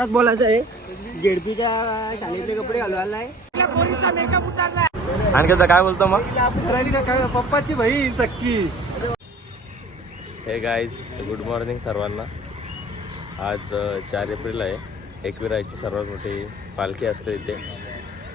जोरात बोलायचं आहे. जेडपीच्या शाळेतले कपडे घालवायला आहे आणखी आता काय बोलतो मग? पप्पाची बहीण सक्की. हे गाईज गुड मॉर्निंग सर्वांना. आज चार एप्रिल आहे. एकविरायची सर्वात मोठी पालखी असते इथे.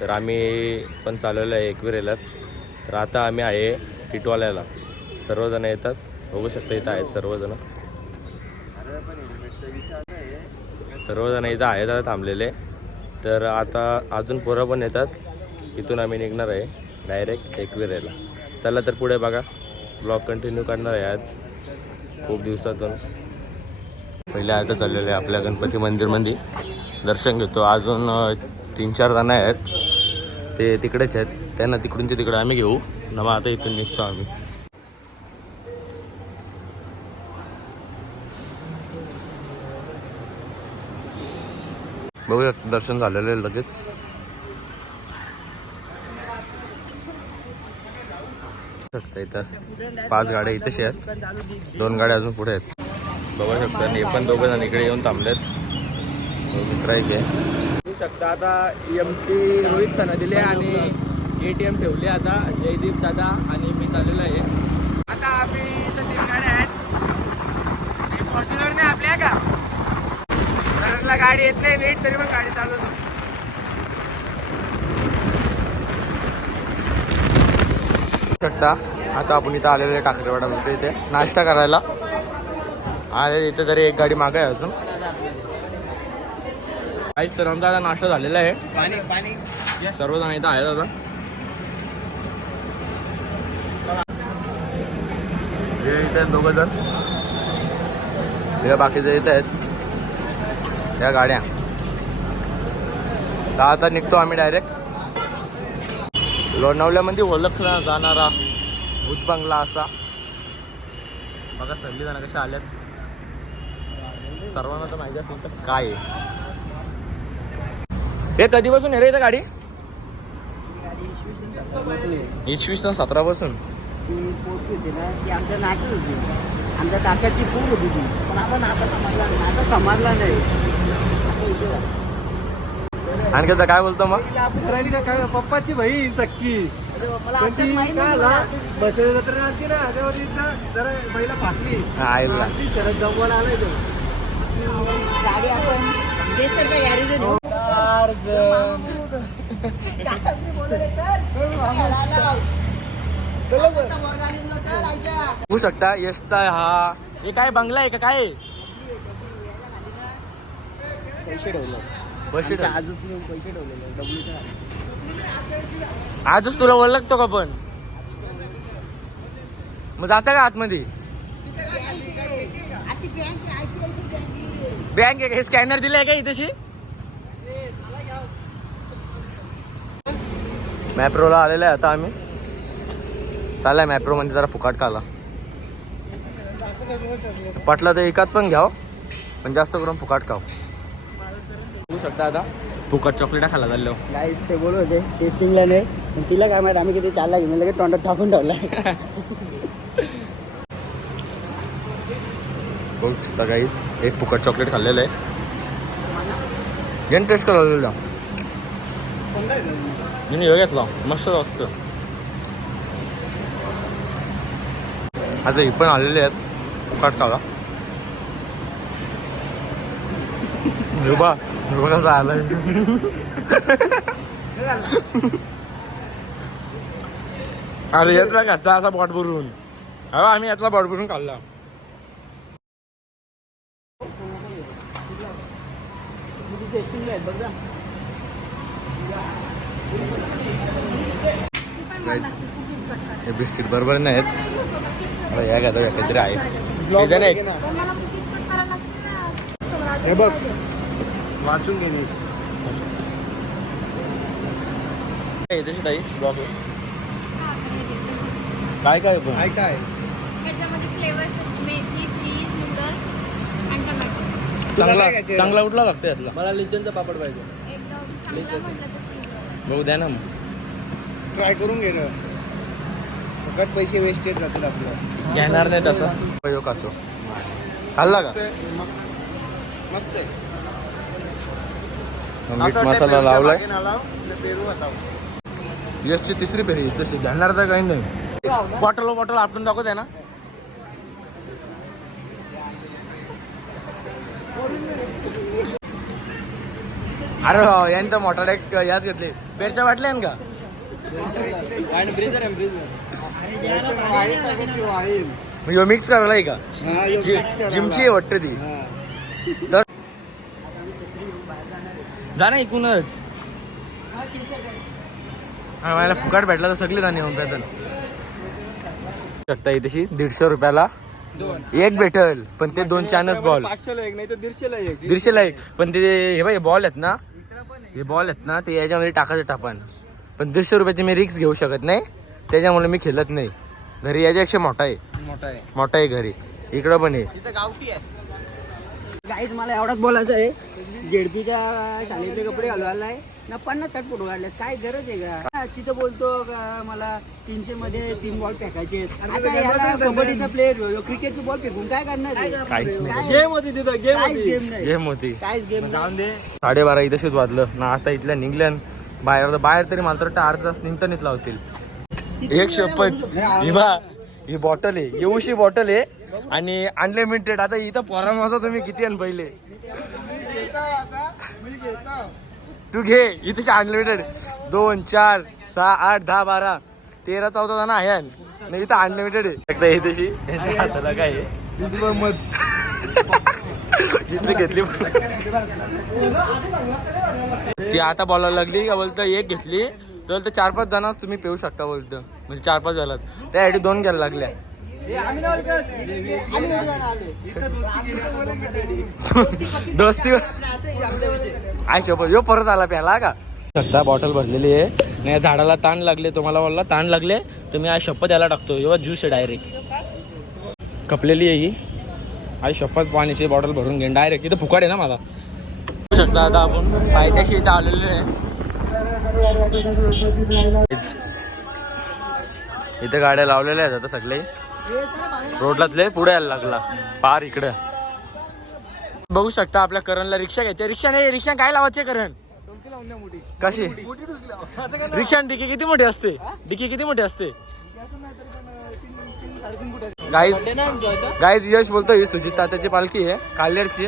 तर आम्ही पण चालवलं आहे एकविरेलाच. तर आता आम्ही आहे टिटवाल्याला. सर्वजण येतात. बघू शकता इथं आहेत सर्वजण. सर्वजण इथं आहेत आता थांबलेले. तर आता अजून पोरं पण येतात. इथून आम्ही निघणार आहे डायरेक्ट एकविरेला. चला तर पुढे बघा. ब्लॉग कंटिन्यू करणार आहे आज. खूप दिवसातून. पहिले आता चाललेलं आहे आपल्या गणपती मंदिरमध्ये दर्शन घेतो. अजून तीन चार जण आहेत. ते तिकडेच आहेत. त्यांना तिकडूनचे तिकडे आम्ही घेऊ. ना मग आता इथून निघतो आम्ही. बघूया दर्शन झालेलं आहे लगेच. शकता इथं. पाच गाड्या इथेच आहेत. दोन गाड्या अजून पुढे आहेत. बघू शकता आणि हे पण दोघं जण इकडे येऊन थांबलेत. मित्र इथे शकता आता एम टी रोहित सणा दिले आणि ए टी एम ठेवले आता. जयदीप दादा आणि मी चाललेलो आहे. आता आम्ही इथं तीन गाड्या आहेत. फॉर्च्युनर नाही आपल्या का? गाडी येत नाही नीट तरी पण गाडी चालू शकता आता आपण इथं आलेलो आहे टाकरेवाडा म्हणजे इथे. नाश्ता करायला. आले इथे तरी एक गाडी मागे आहे अजून. काहीच तर आमचा आता नाश्ता झालेला आहे. पाणी पाणी. सर्वजण इथं आहेत आता. हे इथे आहेत दोघं जण. हे बाकीचे इथे आहेत. त्या गाड्या. तर आता निघतो आम्ही डायरेक्ट लोणावल्यामध्ये ओळखला जाणारा भूत बंगला असा. बघा सगळी जण कशा आल्यात. सर्वांना तर माहिती असेल तर काय हे कधीपासून आहे रे इथं गाडी? इसवी सन सतरा पासून होती आमच्या नाटक होती. आमच्या पूर होती ती. पण आपण नाका समजला नाता समजला नाही. आणखी काय बोलतो मग? पप्पाची बहीण सक्की. काय होऊ शकता येसचा हा. हे काय बंगला आहे का काय? पैसे ठेवले. आजच मी पैसे ठेवलेले डब्ल्यूच्या आजच तुला ओळखतो का पण? मग जाता का आतमध्ये? बँक हे स्कॅनर दिलंय का इथेशी? मॅप्रोला आलेलं आहे आता आम्ही. चालाय मॅप्रो मध्ये जरा फुकाट खाला पटलं तर एकात पण घ्याव पण जास्त करून फुकाट खाव शकता आता. फुकट चॉकलेट खाला झालं गाईस ते बोलत होते टेस्टिंगला नाही पण तिला काय माहीत आम्ही किती चालला की मी लगेच तोंडात टाकून ठेवलाय. बघू काही एक फुकट चॉकलेट खाल्लेलं आहे. घेऊन टेस्ट करायला मी हे घेतला मस्त वाटतं आता हे पण आलेले आहेत. फुकट खाला कसा आलाय अरे यातला घातचा असा बॉट भरून. अहो आम्ही यातला बॉट भरून खाल्ला. बघ. हे बिस्किट बरोबर नाहीत या घाता काहीतरी आहे. हे बघ. वाचून घेणे. काय काय पण? काय काय? ह्याच्यामध्ये फ्लेवर्स मेथी चीज नूडल आणि टमॅटो तुला चांगला? चांगला कुठला लागतो यातला. मला लिचनचा पापड पाहिजे. एकदम चांगलं म्हटलं तर चीज बघू द्या ना. मग ट्राय करून घे ना. फकट पैसे वेस्टेड जातील आपलं घेणार नाही तसं. खातो खाल्ला का? मस्त आहे. मीठ मसाला लावलाय. यशची तिसरी फेरी तशी जाणार तर काही नाही. बॉटल बॉटल आपण दाखवत आहे ना? अरे हो, यांचं मोठा एक याच घेतले. बेरच्या वाटल्या का? म्हणजे मिक्स करायला आहे का? जिमची आहे वाटतं ती. तर जा ना एकूणच हा मला फुकाट भेटला तर सगळे जाणे येऊन पैदल शकता तशी दीडशे रुपयाला एक भेटल पण ते दोन चारच बॉल पाचशेला एक नाही तर दीडशेला एक दीडशेला एक पण ते हे बाई बॉल आहेत ना हे बॉल आहेत ना ते याच्यामध्ये टाकायचं टापान पण दीडशे रुपयाची मी रिक्स घेऊ शकत नाही त्याच्यामुळे मी खेळत नाही. घरी याच्यापेक्षा मोठा आहे. मोठा आहे. मोठा आहे घरी. इकडं पण आहे. गावठी आहे. काहीच मला एवढाच बोलायचं आहे. जेडपीच्या शाळेतले कपडे घालवायला आहे ना पन्नास साठ फोटो काढले काय गरज आहे का? तिथं बोलतो का मला तीनशे मध्ये तीन बॉल फेकायचे आहेत. आता याला कबड्डीचा प्लेअर क्रिकेटचे बॉल फेकून काय करणार आहे? काहीच नाही. काय- गेम होती तिथं गेम होती. गेम नाही. गेम होती. काहीच गेम जाऊन दे. साडेबारा इथेच वाजलं. ना आता इथल्या निघल्यान बाहेर बाहेर तरी मला तर अर्धा तास निघता निघ लावतील. एक शपथ. ही बा ही बॉटल आहे. येऊशी बॉटल आहे. आणि अनलिमिटेड आता इथं पोरा माझा तुम्ही किती आहे पहिले? तू घे इथे अनलिमिटेड दोन चार सहा आठ दहा बारा तेरा चौदा जण आहे नाही इथं अनलिमिटेड आहे. हाताला काय आहे? इथली घेतली ती आता बोलायला लागली का बोलतं एक घेतली. तर चार पाच जण तुम्ही पिऊ शकता बोलतं. म्हणजे चार पाच झालात. त्यासाठी दोन घ्यायला लागल्या. दोस्ती आय शपथ. यो परत आला प्याला का? शकता बॉटल भरलेली आहे. आणि या झाडाला ताण लागले तुम्हाला बोलला ताण लागले. तर मी आज शपथ याला टाकतो. एवढा ज्यूस आहे डायरेक्ट कपलेली आहे ही. आई शपथ पाण्याची बॉटल भरून घेईन. डायरेक्ट इथं फुकाड आहे ना मला शकता आता आपण पायथ्याशी इथं आलेलो आहे. इथं गाड्या लावलेल्या आहेत आता सगळे. रोडलाच पुढे यायला लागला. पार इकडं. बघू शकता आपल्या करणला रिक्षा घ्यायची. रिक्षा नाही रिक्षा काय लावायचे करण? कशी? रिक्षा डिकी किती मोठी असते? डिकी किती मोठी असते? गाईज गाईज यश बोलतो ही सुजित तात्याची पालखी आहे काल्हेरची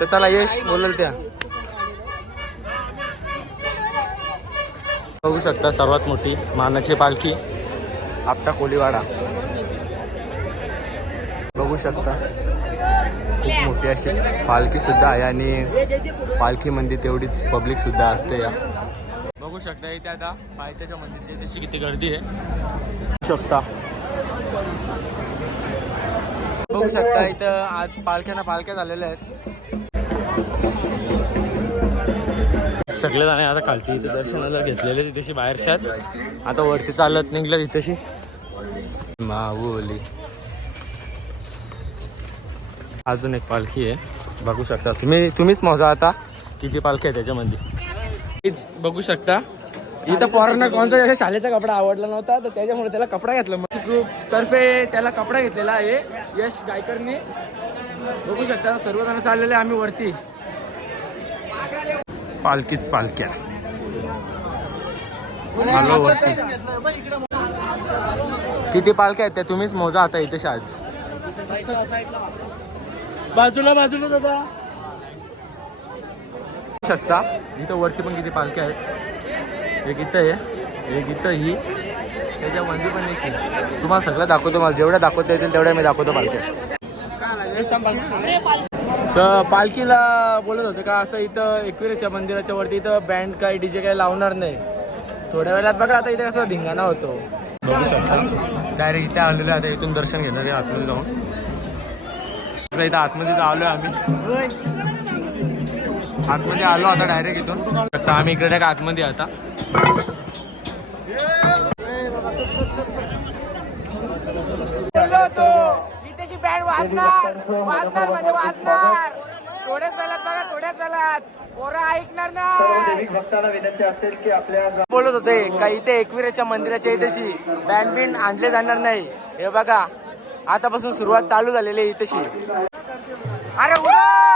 तर चला यश बोलल त्या. बघू शकता सर्वात मोठी मानाची पालखी आपटा कोलीवाडा. बघू शकता. खूप मोठी अशी पालखी सुद्धा आहे आणि पालखीमध्ये तेवढीच पब्लिक सुद्धा असते या. बघू शकता इथे आता पायथ्याच्या मंदिरची तशी किती गर्दी आहे. शकता. बघू शकता इथं आज पालख्या ना पालख्या झालेल्या आहेत. सगळे जाणे आता कालची इथे दर्शनाला घेतलेले तिथेशी बाहेरच्याच आता वरती चालत निघलं तिथेशी माऊली अजून एक पालखी आहे. बघू शकता तुम्ही. तुम्हीच मोजा आता किती पालखी आहे त्याच्यामध्ये बघू शकता. इथं पोरांना कोणता त्याच्या शाळेचा कपडा आवडला नव्हता तर त्याच्यामुळे त्याला कपडा घेतला. मग ग्रुप तर्फे त्याला कपडा घेतलेला आहे. यश गायकरने. बघू शकता सर्वजण चाललेले आम्ही वरती. पालखीच पालख्या. आलो वरती. किती पालख्या आहेत त्या? तुम्हीच मोजा आता इथे आज बाजूला बाजूला दादा. शकता. इथं वरती पण किती पालख्या आहेत? एक इथं आहे एक इथं ही. त्याच्यामध्ये पण एक. तुम्हाला सगळं दाखवतो मला जेवढ्या दाखवता येतील तेवढ्या मी दाखवतो पालख्या तर पालखीला बोलत होते का असं इथं एकविरेच्या मंदिराच्या वरती इथं बँड काय डीजे काय लावणार नाही. थोड्या वेळात बघा आता इथे कसा धिंगाणा होतो. बघू शकता. डायरेक्ट इथे आलेलो आता इथून दर्शन घेणार आहे आतमध्ये जाऊन. इथं आतमध्ये आलोय आम्ही. आतमध्ये आलो आता डायरेक्ट इथून. आता आम्ही इकडे का आतमध्ये आता. इथेची बँड वाजणार वाजणार म्हणजे वाजणार. थोड्याच वेळात बघा थोड्याच वेळात. पोरं ऐकणार ना. बोलत होते का इथे एकविरेच्या मंदिराच्या इथेशी बँड बिंड आणले जाणार नाही. हे बघा. आतापासून सुरुवात चालू झालेली आहे इथेशी. अरे उडा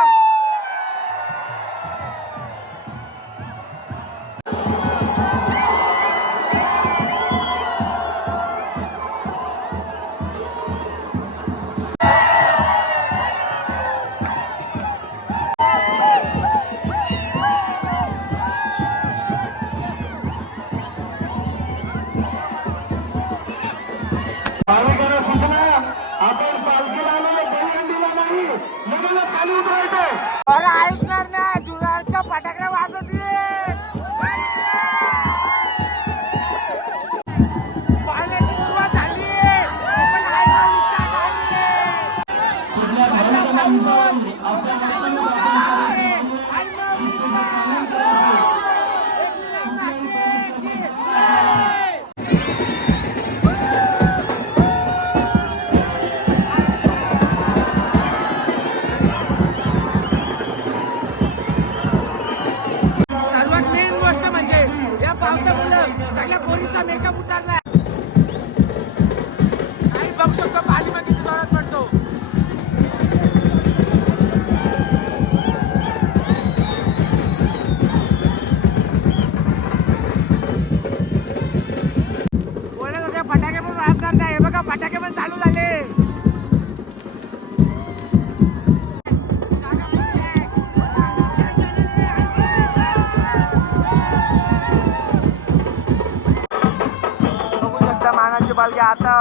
पालखी आता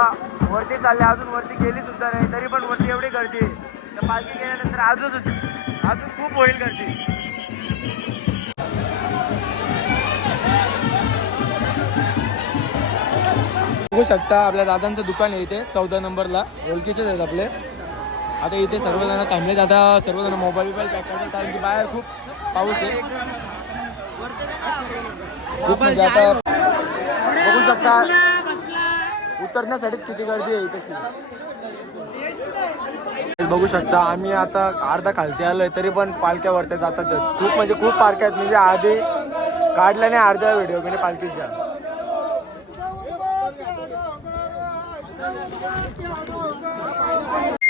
वरती चालली अजून वरती गेली सुद्धा नाही तरी पण वरती एवढी गर्दी आहे. तर पालखी गेल्यानंतर अजून अजून खूप होईल गर्दी. बघू शकता आपल्या दादांचं दुकान आहे इथे चौदा नंबरला. ओळखीचेच आहेत आपले. आता इथे सर्वजण थांबलेत. आता सर्वजण मोबाईल बिबाईल पॅक करतात कारण की बाहेर खूप पाऊस आहे. खूप म्हणजे आता बघू शकता उतरण्यासाठीच किती गर्दी आहे तशी. बघू शकता आम्ही आता अर्धा खालती आलोय तरी पण पालख्या वरती जातातच. खूप म्हणजे खूप पालख्या आहेत म्हणजे आधी काढल्याने अर्धा अर्ध्या व्हिडिओ म्हणजे पालखीच्या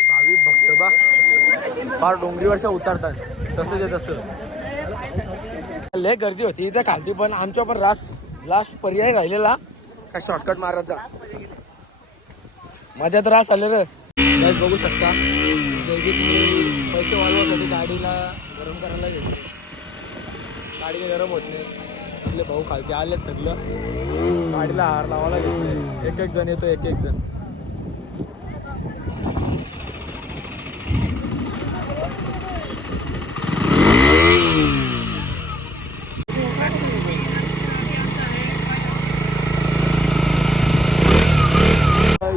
भावी भक्त बा फार डोंगरीवरच्या उतरतात. तसंच आहे तसं. लय गर्दी होती इथे खालती पण आमच्या पण लास्ट लास्ट पर्याय राहिलेला. का शॉर्टकट मारायचा माझ्या तर रास आले रे. बघू शकता. जयदीप पैसे वाढवण्यासाठी गाडीला गरम करायला घेतले गाडी गरम होत नाही. आपले भाऊ खालचे आलेत सगळं. गाडीला हार लावायला घेतले एक एक जण येतो एक एक जण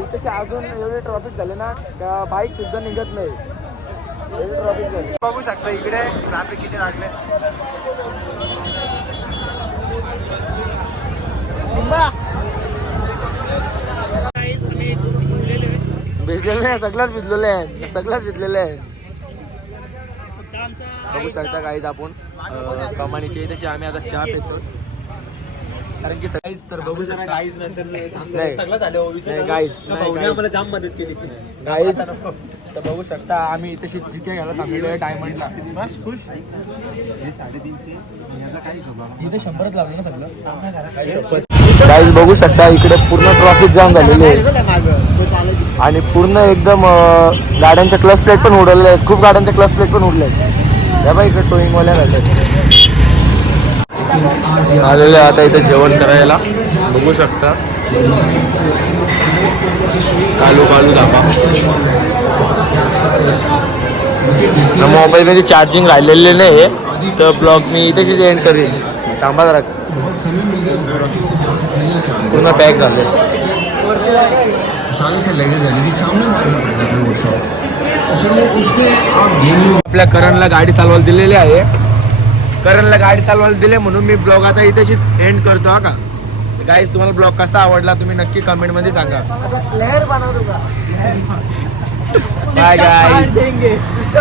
इथे अजून एवढे ट्रॉफिक झाले ना बाईक सुद्धा निघत नाही. एवढी ट्रॉफिक झाली. बघू शकता इकडे ट्रॅफिक किती लागले. भिजलेले नाही सगळ्याच भिजलेले आहेत सगळ्याच भिजलेले आहेत. बघू शकता काहीच आपण कमानीचे तशी आम्ही आता चहा पितो कारण की काहीच तर बघू शकता. काहीच नंतर नाही. सगळं झालं हो, विषय नाही, काहीच. ना नाही, भाऊने काहीच. आम्हाला जाम मदत केली. गाईच तर बघू शकता आम्ही तशी चिक्या घ्यायला थांबलेलो आहे डायमंडला खुश. इथे शंभरच लागलं ना सगळं. गाईज बघू शकता इकडे पूर्ण ट्रॉफिक जाम झालेली आहे. आणि पूर्ण एकदम गाड्यांच्या क्लच प्लेट पण उडवले आहेत. खूप गाड्यांच्या क्लच प्लेट पण उडले आहेत या बाई इकडे टोईंग वाल्या राहिले आलेले आता इथे जेवण करायला. बघू शकता. कालू कालू धाबा मोबाईल मध्ये चार्जिंग राहिलेले नाही तर ब्लॉग मी इथेच एंड करीन. थांबा जरा. पूर्ण पॅक झाले. आपल्या करणला गाडी चालवायला दिलेली आहे. करणला गाडी चालवायला दिले म्हणून मी ब्लॉग आता इथेच एंड करतो हा का? गाईज तुम्हाला ब्लॉग कसा आवडला तुम्ही नक्की कमेंटमध्ये सांगा. लहर बनवतो का? बाय गाय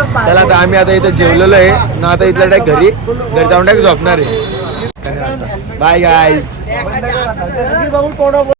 चला तर आम्ही आता इथे जेवलेलो आहे. ना आता इथल्या डायरेक्ट घरी. घरी जाऊन डायरेक्ट झोपणार आहे. बाय गाईज बघू कोण